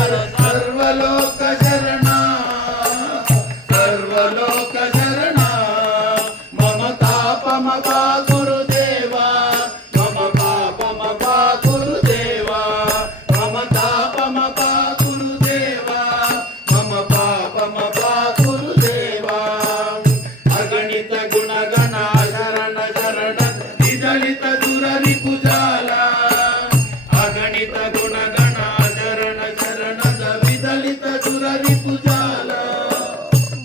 సర్వలోక శరణ సర్వలోక శరణ మమ తాపమ గురుదేవా మమ పాపమ గురుదేవా మమ తాపమ గురుదేవా మమ పాపమ గురుదేవా అగణిత గుణగణ శరణ శరణ విదలిత దురరి పుజాల అగణిత గుణగణ శరణ శరణ విదలిత దురరి పుజాల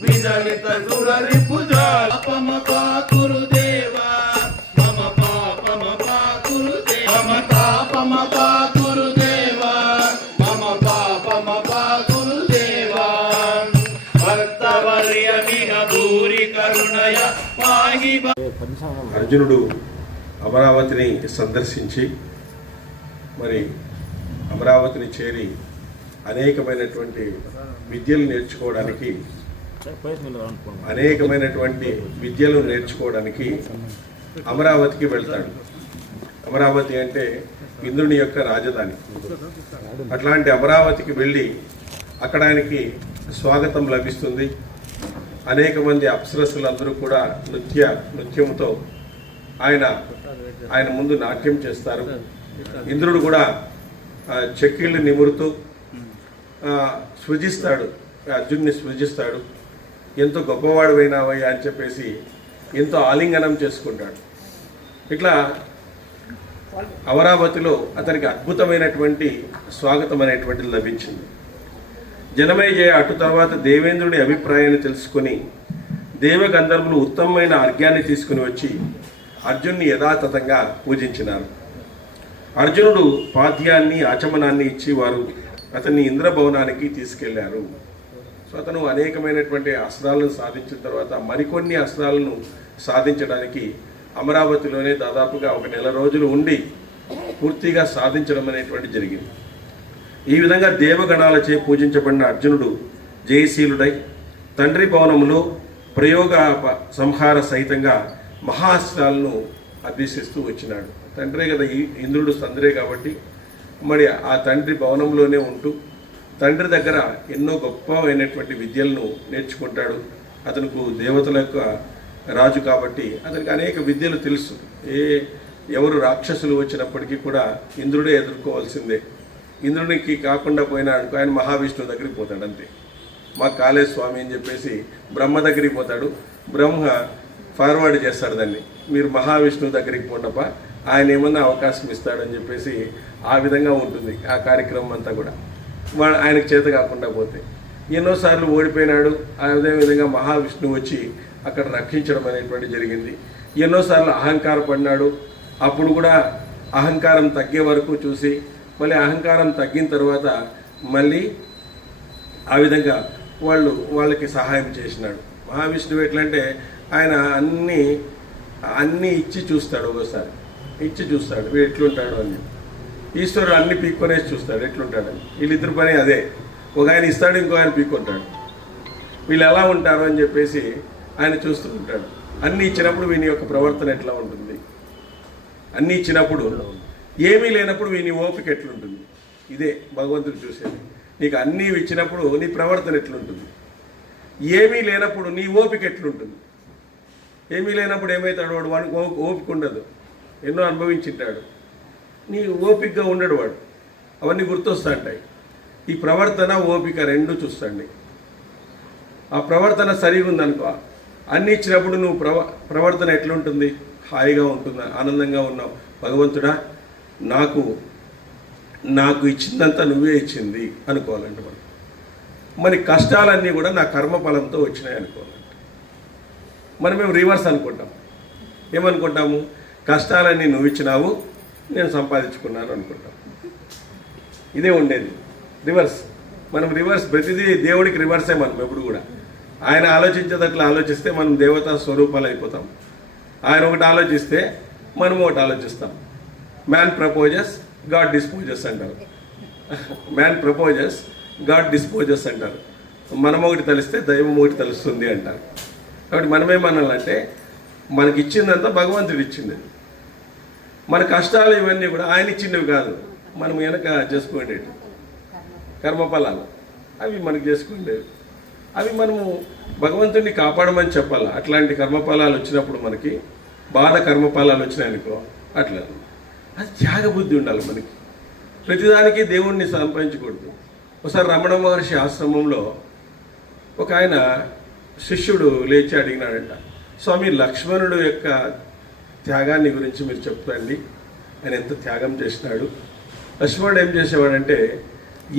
విదలిత దురరి పుజాల పమ గురుదేవా మమ పాపమ గురుదేవా మమ తాపమ గురుదేవా మమ పాపమ గురుదేవా భక్తవర్య మిహ భూరి కరుణయ పాహి. అర్జునుడు అమరావతిని సందర్శించి మరి అమరావతిని చేరి అనేకమైనటువంటి విద్యలు నేర్చుకోవడానికి అమరావతికి వెళ్తాడు. అమరావతి అంటే ఇంద్రుని యొక్క రాజధాని. అట్లాంటి అమరావతికి వెళ్ళి అక్కడ ఆయనకి స్వాగతం లభిస్తుంది. అనేక మంది అప్సరస్సులందరూ కూడా నృత్యంతో ఆయన ముందు నాట్యం చేస్తారు. ఇంద్రుడు కూడా చెక్కిళ్ళు నిమురుతూ సృజిస్తాడు, అర్జున్ని సృజిస్తాడు. ఎంతో గొప్పవాడు అయినావయ్యా అని చెప్పేసి ఎంతో ఆలింగనం చేసుకుంటాడు. ఇట్లా అమరావతిలో అతనికి అద్భుతమైనటువంటి స్వాగతం అనేటువంటిది లభించింది. జనమేజయ అటు తర్వాత దేవేంద్రుడి అభిప్రాయాన్ని తెలుసుకొని దేవగంధర్వులు ఉత్తమమైన అర్ఘ్యాన్ని తీసుకుని వచ్చి అర్జున్ని యథాతథంగా పూజించినారు. అర్జునుడు పాద్యాన్ని ఆచమనాన్ని ఇచ్చి వారు అతన్ని ఇంద్రభవనానికి తీసుకెళ్లారు. సో అతను అనేకమైనటువంటి అస్త్రాలను సాధించిన తర్వాత మరికొన్ని అస్త్రాలను సాధించడానికి అమరావతిలోనే దాదాపుగా 1 నెల రోజులు ఉండి పూర్తిగా సాధించడం అనేటువంటి జరిగింది. ఈ విధంగా దేవగణాలచే పూజించబడిన అర్జునుడు జయశీలుడై తండ్రి భవనములో ప్రయోగ సంహార సహితంగా మహాస్త్రాలను అభ్యసిస్తూ వచ్చినాడు. తండ్రే కదా, ఇంద్రుడు తండ్రే కాబట్టి మరి ఆ తండ్రి భవనంలోనే ఉంటూ తండ్రి దగ్గర ఎన్నో గొప్పమైనటువంటి విద్యలను నేర్చుకుంటాడు. అతనికి దేవతల యొక్క రాజు కాబట్టి అతనికి అనేక విద్యలు తెలుసు. ఎవరు రాక్షసులు వచ్చినప్పటికీ కూడా ఇంద్రుడే ఎదుర్కోవాల్సిందే. ఇంద్రునికి కాకుండా పోయినాడు ఆయన మహావిష్ణువు దగ్గరికి పోతాడు. అంతే, మా కాళేశ్వర స్వామి అని చెప్పేసి బ్రహ్మ దగ్గరికి పోతాడు. బ్రహ్మ ఫార్వర్డ్ చేస్తాడు దాన్ని, మీరు మహావిష్ణువు దగ్గరికి పోండప్ప, ఆయన ఏమన్నా అవకాశం ఇస్తాడని చెప్పేసి ఆ విధంగా ఉంటుంది ఆ కార్యక్రమం అంతా కూడా. ఆయనకు చేత కాకుండా పోతే ఎన్నోసార్లు ఓడిపోయినాడు. అదేవిధంగా మహావిష్ణువు వచ్చి అక్కడ రక్షించడం అనేటువంటి జరిగింది. ఎన్నోసార్లు అహంకారపడినాడు. అప్పుడు కూడా అహంకారం తగ్గే వరకు చూసి మళ్ళీ అహంకారం తగ్గిన తర్వాత మళ్ళీ ఆ విధంగా వాళ్ళకి సహాయం చేసినాడు. మహావిష్ణువు ఎట్లంటే ఆయన అన్నీ ఇచ్చి చూస్తాడు. ఒకసారి ఇచ్చి చూస్తాడు వీడు ఎట్లుంటాడు అని. ఈశ్వరుడు అన్ని పీక్కొనేసి చూస్తాడు ఎట్లుంటాడని. వీళ్ళిద్దరు పని అదే, ఒక ఆయన ఇస్తాడు, ఇంకో ఆయన పీక్కొంటాడు. వీళ్ళు ఎలా ఉంటారు అని చెప్పేసి ఆయన చూస్తూ ఉంటాడు. అన్నీ ఇచ్చినప్పుడు వీని యొక్క ప్రవర్తన ఎట్లా ఉంటుంది, అన్నీ ఇచ్చినప్పుడు ఏమీ లేనప్పుడు వీని ఓపిక ఎట్లుంటుంది, ఇదే భగవంతుడు చూసేది. నీకు అన్నీ ఇచ్చినప్పుడు నీ ప్రవర్తన ఎట్లుంటుంది, ఏమీ లేనప్పుడు నీ ఓపిక ఎట్లుంటుంది. ఏమీ లేనప్పుడు ఏమవుతాడు వాడు, వాడికి ఓపిక ఉండదు, ఎన్నో అనుభవించింటాడు. నీ ఓపికగా ఉండడు వాడు, అవన్నీ గుర్తొస్తాంటాయి. ఈ ప్రవర్తన ఓపిక రెండు చూస్తాండి. ఆ ప్రవర్తన సరిగా ఉందనుకో, అన్నీ ఇచ్చినప్పుడు నువ్వు ప్రవర్తన ఎట్లుంటుంది, హాయిగా ఉంటుందా, ఆనందంగా ఉన్నావు. భగవంతుడా నాకు ఇచ్చిందంతా నువ్వే ఇచ్చింది అనుకోవాలంటే మనం. మరి కష్టాలన్నీ కూడా నా కర్మఫలంతో వచ్చినాయి అనుకోవాలంటే మనమేం రివర్స్ అనుకుంటాం. ఏమనుకుంటాము, కష్టాలన్నీ నువ్వు ఇచ్చినావు, నేను సంపాదించుకున్నాను అనుకుంటాం. ఇదే ఉండేది రివర్స్. మనం రివర్స్, ప్రతిదీ దేవుడికి రివర్సే. మనం ఎప్పుడు కూడా ఆయన ఆలోచించేటట్లు ఆలోచిస్తే మనం దేవతా స్వరూపాలు అయిపోతాం. ఆయన ఒకటి ఆలోచిస్తే మనం ఒకటి ఆలోచిస్తాం. మ్యాన్ ప్రపోజెస్, గాడ్ డిస్పోజెస్ అంటారు. మ్యాన్ ప్రపోజెస్, గాడ్ డిస్పోజెస్ అంటారు. మనం ఒకటి తెలిస్తే దైవం ఒకటి తెలుస్తుంది అంటారు. కాబట్టి మనమేమనాలంటే మనకి ఇచ్చిందంతా భగవంతుడు ఇచ్చింది. మన కష్టాలు ఇవన్నీ కూడా ఆయన ఇచ్చినవి కాదు, మనం వెనక చేసుకోండి. కర్మఫలాలు అవి మనకు చేసుకుండేవి. అవి మనము భగవంతుడిని కాపాడమని చెప్పాలి. అట్లాంటి కర్మఫలాలు వచ్చినప్పుడు మనకి బాధ కర్మఫలాలు వచ్చినాయనుకో అట్లా అది త్యాగబుద్ధి ఉండాలి మనకి. ప్రతిదానికి దేవుణ్ణి సంపాదించకూడదు. ఒకసారి రమణ మహర్షి ఆశ్రమంలో ఒక ఆయన శిష్యుడు లేచి అడిగినాడంట, స్వామి లక్ష్మణుడు యొక్క త్యాగాన్ని గురించి మీరు చెప్తండి, ఆయన ఎంత త్యాగం చేసినాడు. లక్ష్మణుడు ఏం చేసేవాడంటే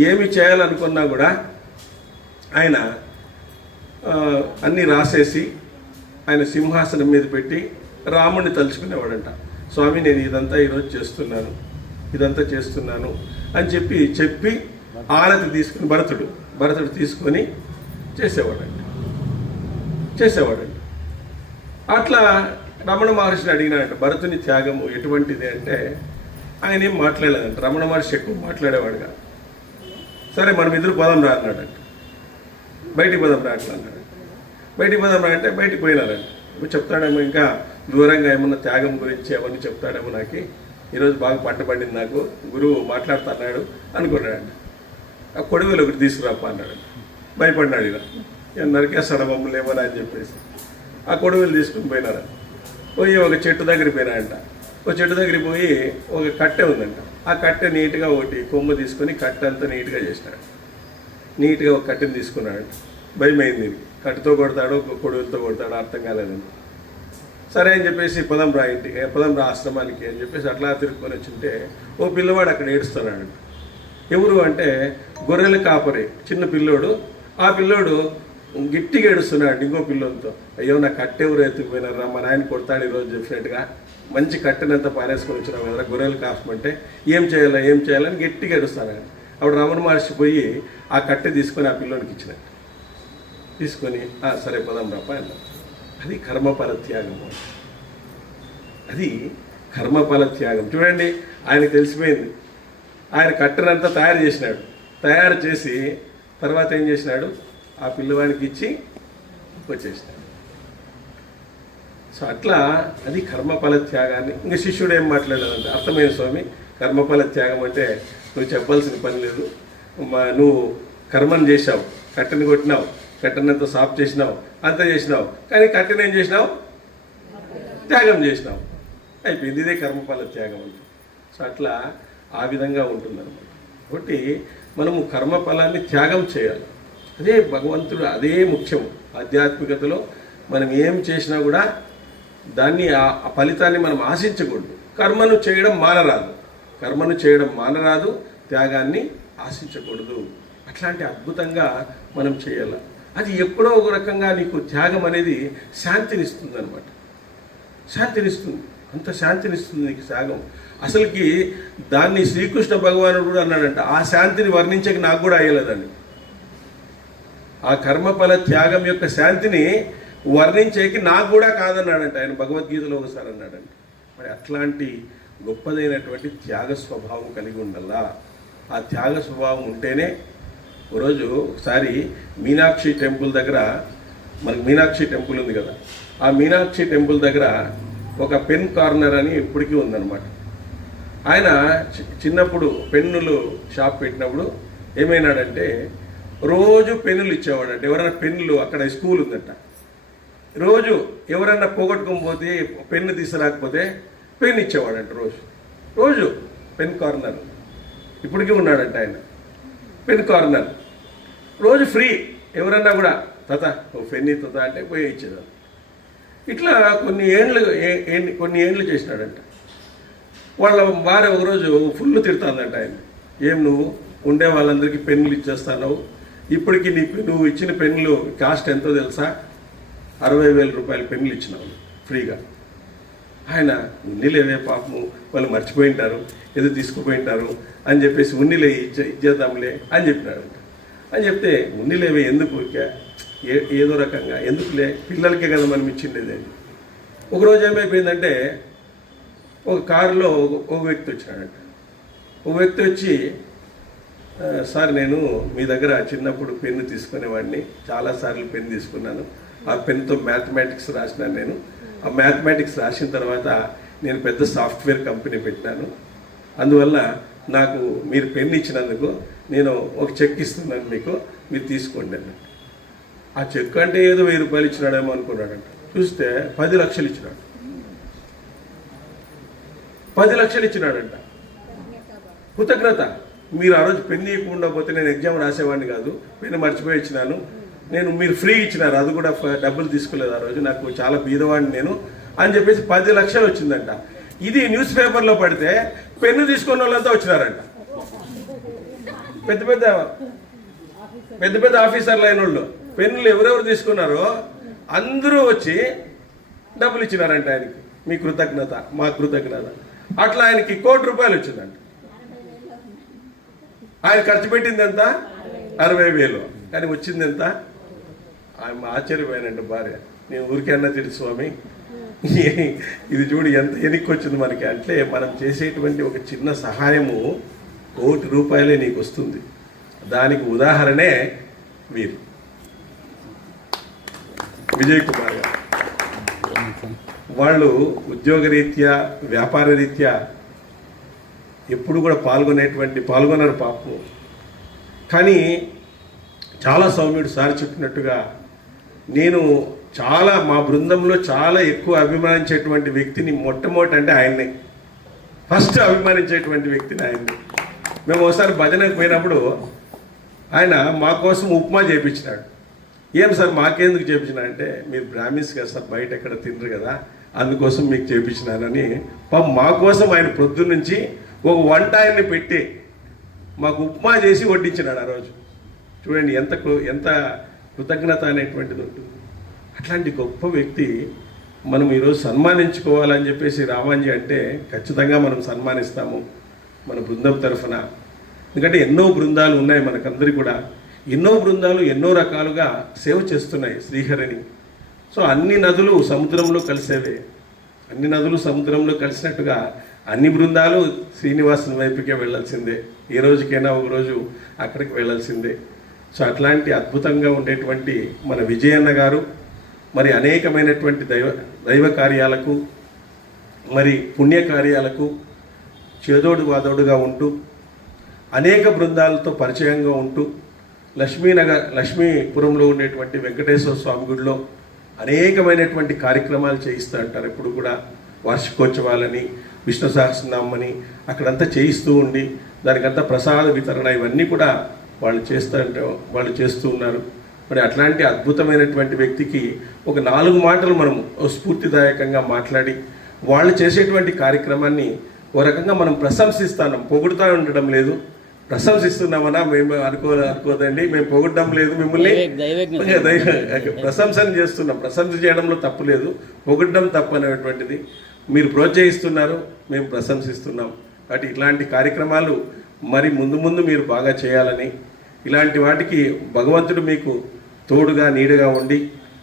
ఏమి చేయాలనుకున్నా కూడా ఆయన అన్నీ రాసేసి ఆయన సింహాసనం మీద పెట్టి రాముడిని తలుచుకునేవాడంట. స్వామి నేను ఇదంతా ఈరోజు చేస్తున్నాను, ఇదంతా చేస్తున్నాను అని చెప్పి ఆరతి తీసుకుని భరతుడు తీసుకొని చేసేవాడంట. అట్లా రమణ మహర్షిని అడిగినాడంట, భరతుని త్యాగము ఎటువంటిది అంటే ఆయన ఏం మాట్లాడలేదంట. రమణ మహర్షి ఎక్కువ మాట్లాడేవాడు కాదు. సరే మనం ఇద్దరు పోదాం రా అన్నాడంట. బయటికి పోదాం రా అట్లా అన్నాడు. బయటికి పోదాం రా అంటే బయటికి పోయినారంట. ఇప్పుడు చెప్తాడేమో ఇంకా దూరంగా ఏమన్నా త్యాగం గురించి అవన్నీ చెప్తాడేమో, నాకు ఈరోజు బాగా పంట పండింది, నాకు గురువు మాట్లాడుతున్నాడు అనుకున్నాడంట. ఆ కొడువులు ఒకటి తీసుకురాప్ప అన్నాడు. భయపడినాడు, ఇలా నరికేస్తాడు మమ్మల్ని ఏమన్నా అని చెప్పేసి ఆ కొడువులు తీసుకుని పోయినారు. పోయి ఒక చెట్టు దగ్గరికి పోయినాడంట. ఒక చెట్టు దగ్గరికి పోయి ఒక కట్టె ఉందంట. ఆ కట్టె నీట్గా ఒకటి కొమ్మ తీసుకొని కట్టె అంతా నీట్గా చేసినాడు. నీట్గా ఒక కట్టెని తీసుకున్నాడు. భయమైంది, కట్టెతో కొడతాడో కొడువులతో కొడతాడో అర్థం కాలేదండి. సరే అని చెప్పేసి పొదం రా ఇంటికి, పొదం రా ఆశ్రమానికి అని చెప్పేసి అట్లా తిరుక్కొని వచ్చింటే ఓ పిల్లవాడు అక్కడ ఏడుస్తున్నాడు. ఎవరు అంటే గొర్రెల కాపరి చిన్న పిల్లోడు. ఆ పిల్లోడు గట్టిగా ఏడుస్తున్నాడు ఇంకో పిల్లలతో, అయ్యో నా కట్టెవరు ఎత్తుకుపోయినారా, మా నాయన కొడతాడు ఈరోజు చెప్పినట్టుగా, మంచి కట్టెనంతా పారేసుకొని వచ్చినాం కదా గొర్రెలు కాపమంటే ఏం చేయాలని గట్టిగా ఏడుస్తాడు. అప్పుడు రమణ మహర్షి పోయి ఆ కట్టె తీసుకొని ఆ పిల్లోనికి ఇచ్చినట్టు తీసుకొని సరే పొదం రాప అన్నారు. అది కర్మఫల త్యాగము. అది కర్మఫల త్యాగం. చూడండి, ఆయనకు తెలిసిపోయింది. ఆయన కట్టెనంతా తయారు చేసినాడు. తయారు చేసి తర్వాత ఏం చేసినాడు, ఆ పిల్లవాడికి ఇచ్చి వచ్చేసినాడు. సో అట్లా అది కర్మఫల త్యాగాన్ని. ఇంకా శిష్యుడు ఏం మాట్లాడలేదంటే, అర్థమైన స్వామి, కర్మఫల త్యాగం అంటే నువ్వు చెప్పాల్సిన పని లేదు, నువ్వు కర్మను చేసావు, కట్టెని కొట్టినావు, కట్టెనంతా సాఫ్ చేసినావు, అంతా చేసినావు, కానీ కట్టెని ఏం చేసినావు, త్యాగం చేసినావు, అయిపోయింది. ఇదే కర్మఫల త్యాగం అంటే. సో అట్లా ఆ విధంగా ఉంటుందన్నమాట. కాబట్టి మనము కర్మఫలాన్ని త్యాగం చేయాలి. అదే భగవంతుడు, అదే ముఖ్యం. ఆధ్యాత్మికతలో మనం ఏం చేసినా కూడా దాన్ని ఆ ఫలితాన్ని మనం ఆశించకూడదు. కర్మను చేయడం మానరాదు, త్యాగాన్ని ఆశించకూడదు. అట్లాంటి అద్భుతంగా మనం చేయాలి. అది ఎప్పుడో ఒక రకంగా నీకు త్యాగం అనేది శాంతినిస్తుంది అనమాట. శాంతినిస్తుంది, అంత శాంతినిస్తుంది నీకు త్యాగం. అసలుకి దాన్ని శ్రీకృష్ణ భగవానుడు కూడా అన్నాడంట, ఆ శాంతిని వర్ణించక నాకు కూడా అయ్యలేదండి. ఆ కర్మఫల త్యాగం యొక్క శాంతిని వర్ణించేకి నాకు కూడా కాదన్నాడంట ఆయన భగవద్గీతలో ఒకసారి అన్నాడంట. మరి అట్లాంటి గొప్పదైనటువంటి త్యాగ స్వభావం కలిగి ఉండాలా. ఆ త్యాగ స్వభావం ఉంటేనే. ఒకరోజు ఒకసారి మీనాక్షి టెంపుల్ దగ్గర, మనకి మీనాక్షి టెంపుల్ ఉంది కదా, ఆ మీనాక్షి టెంపుల్ దగ్గర ఒక పెన్ కార్నర్ అని ఇప్పటికీ ఉందన్నమాట. ఆయన చిన్నప్పుడు పెన్నులు షాప్ పెట్టినప్పుడు ఏమైనాడంటే రోజు పెన్నులు ఇచ్చేవాడంట. ఎవరైనా పెన్నులు, అక్కడ స్కూల్ ఉందంట, రోజు ఎవరన్నా పోగొట్టుకోకపోతే పెన్ను తీసుకురాకపోతే పెన్ ఇచ్చేవాడంట. రోజు పెన్ కార్నర్ ఇప్పటికీ ఉన్నాడంట ఆయన. పెన్ కార్నర్ రోజు ఫ్రీ, ఎవరన్నా కూడా తాత ఓ పెన్ తాత అంటే పోయి ఇచ్చేదాన్ని. ఇట్లా కొన్ని ఏండ్లు చేసినాడంట. వాళ్ళ భార్య ఒకరోజు ఫుల్ తిడుతుందంట ఆయన, ఏం నువ్వు ఉండే వాళ్ళందరికీ పెన్నులు ఇచ్చేస్తాను, ఇప్పటికీ నువ్వు ఇచ్చిన పెన్నులు కాస్ట్ ఎంతో తెలుసా, 60,000 రూపాయల పెన్నులు ఇచ్చినావు ఫ్రీగా. ఆయన ఉన్నిలేవే పాపము, వాళ్ళు మర్చిపోయింటారు, ఏదో తీసుకుపోయింటారు అని చెప్పేసి ఉన్నిలే ఇచ్చేద్దాంలే అని చెప్పినాడంట. అని చెప్తే ఉన్నిలేవే ఎందుకు, ఏదో రకంగా ఎందుకులే, పిల్లలకే కదా మనం ఇచ్చిండేది అని. ఒకరోజు ఏమైపోయిందంటే ఒక కారులో ఒక వ్యక్తి వచ్చినాడంట. ఒక వ్యక్తి వచ్చి, సార్ నేను మీ దగ్గర చిన్నప్పుడు పెన్ను తీసుకునేవాడిని, చాలాసార్లు పెన్ను తీసుకున్నాను, ఆ పెన్నుతో మ్యాథమెటిక్స్ రాసినాను నేను, ఆ మ్యాథమెటిక్స్ రాసిన తర్వాత నేను పెద్ద సాఫ్ట్వేర్ కంపెనీ పెట్టినాను, అందువల్ల నాకు మీరు పెన్ను ఇచ్చినందుకు నేను ఒక చెక్ ఇస్తున్నాను మీకు, మీరు తీసుకోండి అన్నట్టు. ఆ చెక్ అంటే ఏదో 1000 రూపాయలు ఇచ్చినాడేమో అనుకున్నాడంట. చూస్తే 10 లక్షలు ఇచ్చినాడు. 10 లక్షలు ఇచ్చినాడంట. కృతజ్ఞత. మీరు ఆ రోజు పెన్ను ఇవ్వకుండా పోతే నేను ఎగ్జామ్ రాసేవాడిని కాదు, పెన్ను మర్చిపోయి ఇచ్చినాను, మీరు ఫ్రీ ఇచ్చినారు, అది కూడా డబ్బులు తీసుకోలేదు ఆ రోజు, నాకు చాలా బీదవాడిని నేను అని చెప్పేసి 10 లక్షలు వచ్చిందంట. ఇది న్యూస్ పేపర్లో పడితే పెన్ను తీసుకున్న వాళ్ళంతా వచ్చినారంట. పెద్ద పెద్ద ఆఫీసర్లు అయిన వాళ్ళు పెన్నులు ఎవరెవరు తీసుకున్నారో అందరూ వచ్చి డబ్బులు ఇచ్చినారంట ఆయనకి. మీ కృతజ్ఞత, మా కృతజ్ఞత. అట్లా ఆయనకి 1 కోటి రూపాయలు వచ్చిందంట. ఆయన ఖర్చు పెట్టింది ఎంత? 60,000. కానీ వచ్చింది ఎంత? ఆయన ఆశ్చర్యపోయానండి భార్య. నేను ఊరికన్నా తెలుసు స్వామి, ఇది చూడు ఎంత ఎనిక్కి వచ్చింది మనకి. అంటే మనం చేసేటువంటి ఒక చిన్న సహాయము 1 కోటి రూపాయలే నీకు వస్తుంది. దానికి ఉదాహరణే వీరు విజయ్ కుమార్ గారు. వాళ్ళు ఉద్యోగరీత్యా వ్యాపార రీత్యా ఎప్పుడు కూడా పాల్గొనరు పాపం. కానీ చాలా సౌమ్యుడు. సార్ చెప్పినట్టుగా నేను మా బృందంలో చాలా ఎక్కువ అభిమానించేటువంటి వ్యక్తిని మొట్టమొదటి అంటే ఆయన్నే, ఫస్ట్ అభిమానించేటువంటి వ్యక్తిని ఆయన్ని. మేము ఒకసారి భజనకు పోయినప్పుడు ఆయన మా కోసం ఉప్మా చేయించినాడు. ఏం సార్ మాకెందుకు చేయించినా అంటే, మీరు బ్రాహ్మిన్స్ కదా సార్, బయట ఎక్కడ తినరు కదా, అందుకోసం మీకు చేయించినానని మా కోసం ఆయన ప్రొద్దున నుంచి ఒక వంట ఆయన్ని పెట్టి మాకు ఉప్మా చేసి వడ్డించినాడు ఆ రోజు. చూడండి ఎంత కృతజ్ఞత అనేటువంటిది ఉంటుంది. అట్లాంటి గొప్ప వ్యక్తి మనం ఈరోజు సన్మానించుకోవాలని చెప్పేసి రామాంజీ అంటే ఖచ్చితంగా మనం సన్మానిస్తాము మన బృందం తరఫున. ఎందుకంటే ఎన్నో బృందాలు ఉన్నాయి మనకందరికీ కూడా, ఎన్నో బృందాలు ఎన్నో రకాలుగా సేవ చేస్తున్నాయి శ్రీహరిని. సో అన్ని నదులు సముద్రంలో కలిసేవే. అన్ని నదులు సముద్రంలో కలిసినట్టుగా అన్ని బృందాలు శ్రీనివాసుని వైపుకే వెళ్ళాల్సిందే. ఏ రోజుకైనా ఒక రోజు అక్కడికి వెళ్ళాల్సిందే. సో అట్లాంటి అద్భుతంగా ఉండేటువంటి మన విజయన్న గారు మరి అనేకమైనటువంటి దైవ కార్యాలకు మరి పుణ్యకార్యాలకు చేదోడు వాదోడుగా ఉంటూ అనేక బృందాలతో పరిచయంగా ఉంటూ లక్ష్మీపురంలో ఉండేటువంటి వెంకటేశ్వర స్వామి గుడిలో అనేకమైనటువంటి కార్యక్రమాలు చేయిస్తూ ఉంటారు. ఎప్పుడు కూడా వార్షికోత్సవాలని, విష్ణు సహస్రనామని అక్కడంతా చేయిస్తూ ఉండి దానికంతా ప్రసాద వితరణ ఇవన్నీ కూడా వాళ్ళు చేస్తూ ఉన్నారు. మరి అట్లాంటి అద్భుతమైనటువంటి వ్యక్తికి ఒక 4 మాటలు మనం స్ఫూర్తిదాయకంగా మాట్లాడి వాళ్ళు చేసేటువంటి కార్యక్రమాన్ని ఓ రకంగా మనం ప్రశంసిస్తాం. పొగుడుతూ ఉండడం లేదు, ప్రశంసిస్తున్నామన్నా మేము అనుకోదండి. మేము పొగడడం లేదు, మిమ్మల్ని ప్రశంసన చేస్తున్నాం. ప్రశంస చేయడంలో తప్పు లేదు, పొగడడం తప్పు అనేటువంటిది. మీరు ప్రోత్సహిస్తున్నారు, మేము ప్రశంసిస్తున్నాం. కాబట్టి ఇట్లాంటి కార్యక్రమాలు మరి ముందు మీరు బాగా చేయాలని, ఇలాంటి వాటికి భగవంతుడు మీకు తోడుగా నీడుగా ఉండి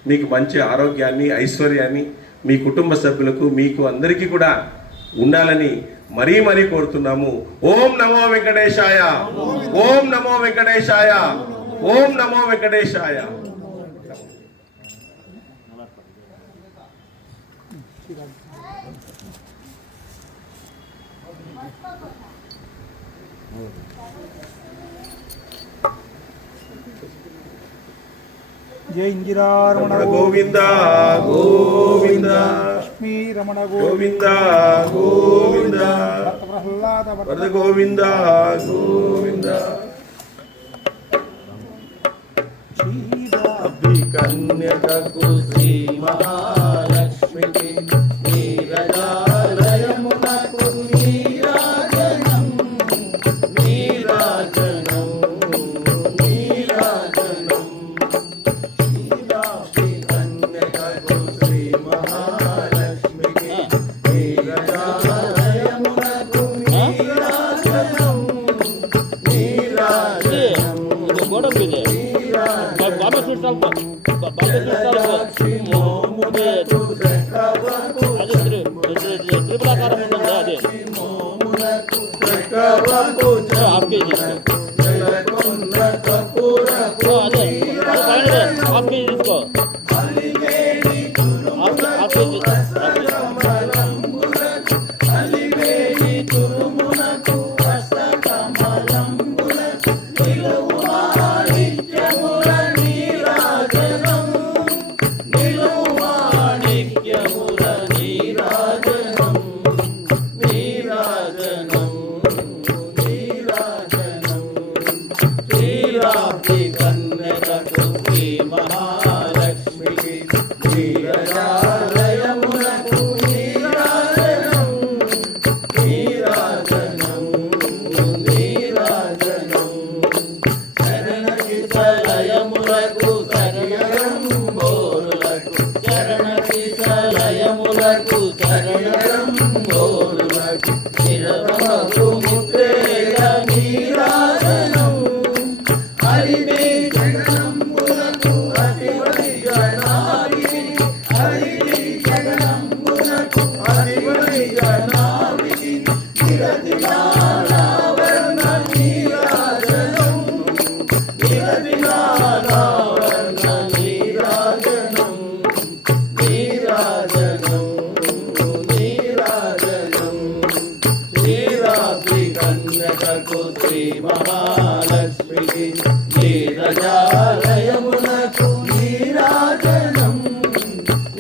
మీకు మంచి ఆరోగ్యాన్ని, ఐశ్వర్యాన్ని మీ కుటుంబ సభ్యులకు మీకు అందరికీ కూడా ఉండాలని మరీ కోరుతున్నాము. ఓం నమో వెంకటేశాయ, ఓం నమో వెంకటేశాయ, ఓం నమో వెంకటేశాయ. జై ఇందిరా రమణ గోవింద గోవింద, లక్ష్మీ రమణ గోవింద గోవింద, ప్రహ్లాద వరద గోవింద గోవింద. కన్యకకు శ్రీ మహాలక్ష్మికి నీరజాలయమునకు నీరాజనం నీరాజనం నీరాజనం. కన్యకకు శ్రీ మహాలక్ష్మికి నీరజాలయమునకు నీరాజనం నీరాజనం. నిత్యముల నీరాజనం నిలువాణిక్యముల నీరాజనం నీరాజనం నీరాజనం శ్రీరాత్రి కన్యకకు శ్రీ మహాలక్ష్మికి నీరాజనమునకు నీరాజనం నీరాజనం నీరాజనం శరణకి సలయములకు శరణంబోరులకు శరణకి సలయములకు శరణంబోరులకు నిరతమకు ముత్తేయ నీరాజనం హరిమే జగనంబునకు అతివడి జనావిని హరిమే జగనంబునకు అతివడి జనావిని నిరతినారావరణ నీరాజనం నిరతినారావరణ నీరాజనం నీరాజనం నీరాజనం శ్రీరాత్రి కన్యకకు శ్రీ మహాలక్ష్మికి నీరజాలయమునకు నీరాజనం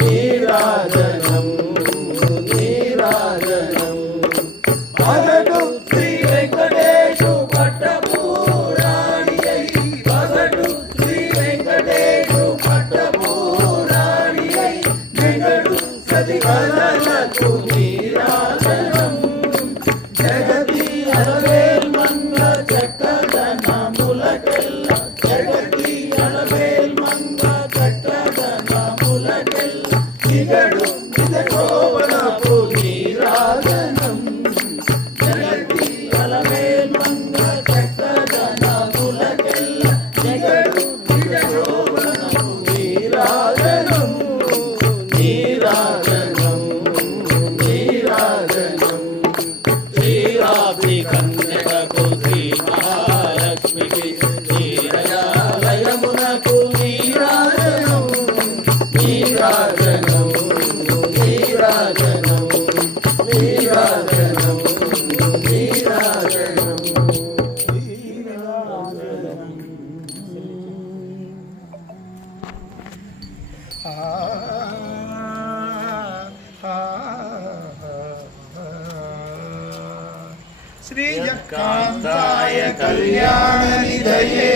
నీరాజనం నీరాజనం పగడు శ్రీ వెంకటేశు పట్టపూరాణి అయి పగడు శ్రీ వెంకటేశు పట్టపూరాణి అయి నెగడు సతి కళలకు నీరాజనం జగతి అలవేల్ మంగ చక్కదనములకెల్ల జగతి అలవేల్ మంగ చక్కదనములకెల్ల నిగడు నిజగోవనపు నీరాజనం జగతి అలవేల్ మంగ చక్కదనములకెల్ల నిగడు నిజగోవనపు నీరాజనం నీరాజనం నీరాజనం శ్రీరాత్రి కన్యకకు శ్రీ మహాలక్ష్మికి నీరజాలయమునకు నీరాజనం నీరాజనం నీరాజనం నీరాజనం నీరాజనం శ్రీకాంతాయ కళ్యాణ నిధయే